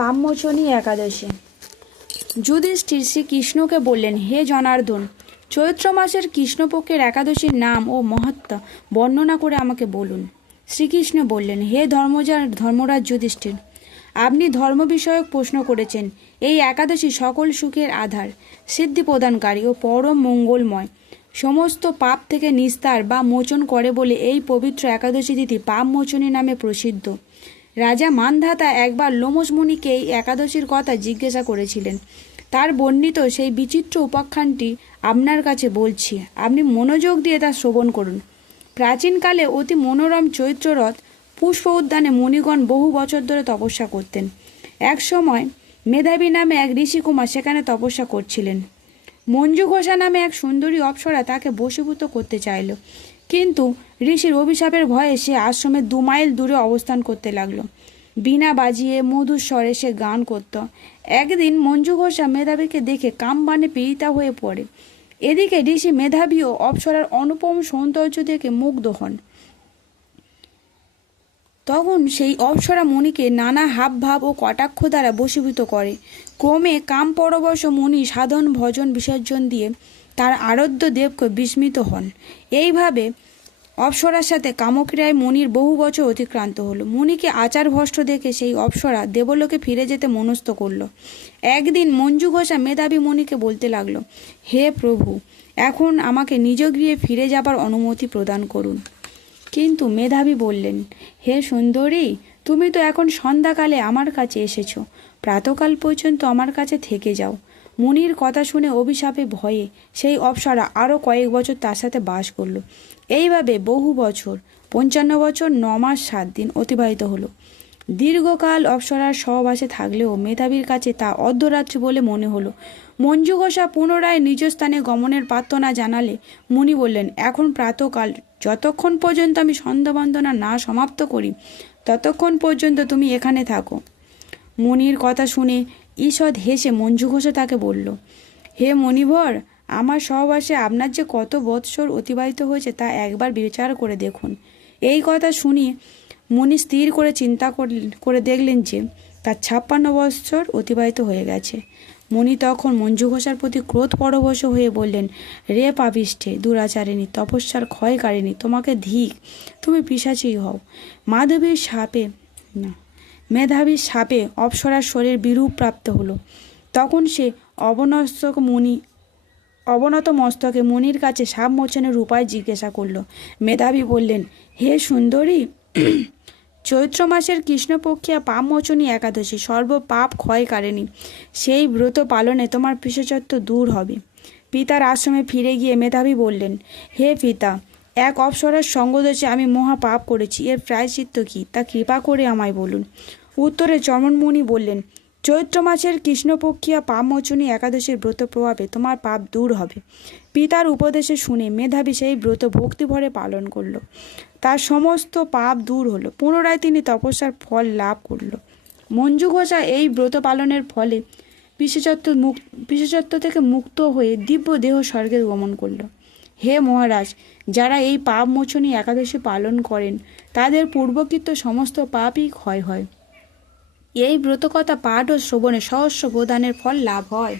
পাপমোচনী একাদশী। যুধিষ্ঠির শ্রীকৃষ্ণকে বললেন, হে জনার্দন, চৈত্র মাসের কৃষ্ণপক্ষের একাদশীর নাম ও মাহাত্ম্য বর্ণনা করে আমাকে বলুন। শ্রীকৃষ্ণ বললেন, হে ধর্মরাজ যুধিষ্ঠির, আপনি ধর্ম বিষয়ক প্রশ্ন করেছেন। এই একাদশী সকল সুখের আধার, সিদ্ধি প্রদানকারী ও পরম মঙ্গলময়, সমস্ত পাপ থেকে নিস্তার বা মোচন করে বলে এই পবিত্র একাদশী তিথি পাপমোচনী নামে প্রসিদ্ধ। রাজা মানধাতা একবার লোমশ মুনিকে এই একাদশীর কথা জিজ্ঞাসা করেছিলেন। তার বর্ণিত সেই বিচিত্র উপাখ্যানটি আপনার কাছে বলছি, আপনি মনোযোগ দিয়ে তা শ্রবণ করুন। প্রাচীনকালে অতি মনোরম চৈত্ররথ পুষ্প উদ্যানে মুনিগণ বহু বছর ধরে তপস্যা করতেন। এক সময় মেধাবী নামে এক ঋষিকুমার সেখানে তপস্যা করছিলেন। মঞ্জু ঘোষা নামে এক সুন্দরী অপ্সরা তাকে বশীভূত করতে চাইল, কিন্তু ঋষির অভিশাপের ভয়ে সে আশ্রমে 2 মাইল দূরে অবস্থান করতে লাগলো। বীণা বাজিয়ে মধুর স্বরে সে গান করত। একদিন মঞ্জু ঘোষা মেধাবীকে দেখে কামবাণে পীড়িতা হয়ে পড়ে। এদিকে ঋষি মেধাবীও অপ্সরার অনুপম সৌন্দর্য দেখে মুগ্ধ হন। তখন সেই অপ্সরা মুনিকে নানা হাবভাব ও কটাক্ষ দ্বারা বশীভূত করে। ক্রমে কামপরবশ মুনি সাধন ভজন বিসর্জন দিয়ে তার আরাধ্য দেবকে বিস্মিত হন। এইভাবে অপ্সরার সাথে কামক্রিয়ায় মুনির বহু বছর অতিক্রান্ত হলো। মুনিকে আচার ভ্রষ্ট দেখে সেই অপ্সরা দেবলোকে ফিরে যেতে মনস্থ করল। একদিন মঞ্জু ঘোষা মেধাবী মুনিকে বলতে লাগলো, হে প্রভু, এখন আমাকে নিজ গৃহে ফিরে যাবার অনুমতি প্রদান করুন। কিন্তু মেধাবী বললেন, হে সুন্দরী, তুমি তো এখন সন্ধ্যাকালে আমার কাছে এসেছ, প্রাতকাল পর্যন্ত আমার কাছে থেকে যাও। মুনির কথা শুনে অভিশাপে ভয়ে সেই অপ্সরা আরও কয়েক বছর তার সাথে বাস করল। এইভাবে বহু বছর, 55 বছর 9 মাস 7 দিন অতিবাহিত হলো। দীর্ঘকাল অপ্সরার সহবাসে থাকলেও মেধাবীর কাছে তা অর্ধরাত্রি বলে মনে হলো। মঞ্জু ঘোষা পুনরায় নিজ স্থানে গমনের প্রার্থনা জানালে মুনি বললেন, এখন প্রাতকাল, যতক্ষণ পর্যন্ত আমি সন্ধ্যা বন্দনা না সমাপ্ত করি ততক্ষণ পর্যন্ত তুমি এখানে থাকো। মুনির কথা শুনে ঈষৎ হেসে মঞ্জু ঘোষা তাকে বলল, হে মণিবর, আমার সহবাসে আপনার যে কত বৎসর অতিবাহিত হয়েছে তা একবার বিচার করে দেখুন। এই কথা শুনিয়ে মুনি স্থির করে চিন্তা করে দেখলেন যে তার 56 বৎসর অতিবাহিত হয়ে গেছে। মুনি তখন মঞ্জু ঘোষার প্রতি ক্রোধ পরবশ হয়ে বললেন, রে পাপিষ্ঠে, দুরাচারিণী, তপস্যার ক্ষয়কারিণী, তোমাকে ধিক, তুমি পিশাচী হও। মেধাবীর সাপে অপ্সরার শরীর বিরূপ প্রাপ্ত হলো। তখন সে অবনত মস্তকে মুনির কাছে সাপ মোচনের উপায় জিজ্ঞাসা করল। মেধাবী বললেন, হে সুন্দরী, চৈত্র মাসের কৃষ্ণপক্ষিয়া পাপমোচনী একাদশী সর্বপাপ ক্ষয়কারিণী। সেই ব্রত পালনে তোমার পিশাচত্ব দূর হবে। পিতার আশ্রমে ফিরে গিয়ে মেধাবী বললেন, হে পিতা, এক অপ্সরার সঙ্গদোষে আমি মহা পাপ করেছি, এর প্রায়শ্চিত্ত কি তা কৃপা করে আমায় বলুন। উত্তরে চমনমুনি বললেন, চৈত্র মাসের কৃষ্ণপক্ষিয়া পাপমোচনী একাদশীর ব্রত প্রভাবে তোমার পাপ দূর হবে। পিতার উপদেশে শুনে মেধাবী সেই ব্রত ভক্তিভরে পালন করল। তার সমস্ত পাপ দূর হলো। পুনরায় তিনি তপস্যার ফল লাভ করল। মঞ্জু ঘোষা এই ব্রত পালনের ফলে বিশেষত্ব থেকে মুক্ত হয়ে দিব্য দেহ স্বর্গে গমন করল। হে মহারাজ, যারা এই পাপমোচনী একাদশী পালন করেন তাদের পূর্বকৃত সমস্ত পাপই ক্ষয় হয়। এই ব্রতকথা পাঠ ও শ্রবণে সহস্র প্রদানের ফল লাভ হয়।